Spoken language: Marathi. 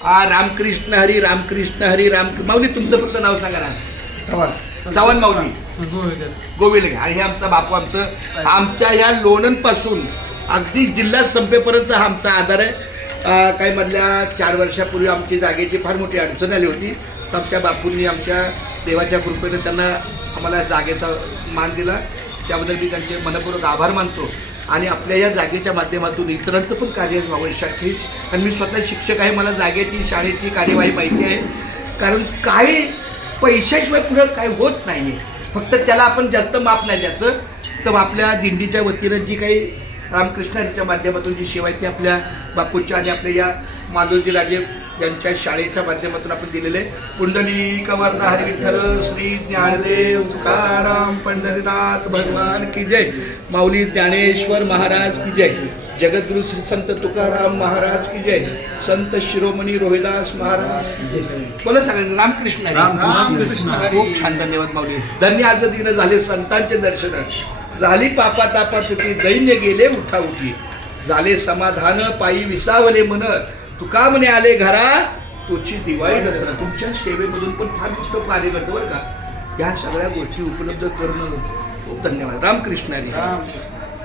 रामकृष्ण हरी रामकृष्ण हरी राम माऊली तुमचं फक्त नाव सांगा ना. चव्हाण माऊली गोविल. आणि हे आमचा बापू आमच्या या लोणंदपासून अगदी जिल्हा संपेपर्यंत हा आमचा आधार आहे. काही मधल्या 4 वर्षापूर्वी आमची जागेची फार मोठी अडचण आली होती. तर आमच्या बापूंनी आमच्या देवाच्या कृपेने त्यांना आम्हाला जागेचा मान दिला. त्याबद्दल मी त्यांचे मनपूर्वक आभार मानतो. आणि आपल्या या जागेच्या माध्यमातून इतरांचं पण कार्य व्हावं शक्यच. आणि मी स्वतः शिक्षक आहे, मला जागेची शाळेची कार्यवाही माहिती आहे. कारण काही पैशाशिवाय पुढं काय होत नाही. फक्त त्याला आपण जास्त माप नाही द्यायचं. तर आपल्या दिंडीच्या वतीनं जी काही रामकृष्णाच्या माध्यमातून जी सेवा आहे ती आपल्या बापूच्या आणि आपल्या या माधवजी राजे यांच्या शाळेच्या माध्यमातून आपण दिलेले. पुंडलिक वरदा हरी विठ्ठल श्री ज्ञानदेव तुकाराम पंढरीनाथ भगवान की जय. माऊली ज्ञानेश्वर महाराज की जय. जगद्गुरु श्री संत तुकाराम महाराज की जय. संत शिरोमणी रोहिदास महाराज की जय. बोला सगळ्यांनी रामकृष्ण रामकृष्ण. खूप छान. धन्यवाद माऊली. धन्य आज दिन झाले संतांचे दर्शन. झाली पापा तापा तुटी दैन्य गेले उठा उठी. झाले समाधान पायी विसावले मन. तुका म्हणे आले घरा तुझी दिवाळी दसरा. तुमच्या सेवेमधून पण फार मोठं कार्य करतो बरं का. या सगळ्या गोष्टी उपलब्ध करणं खूप धन्यवाद. रामकृष्ण हरी.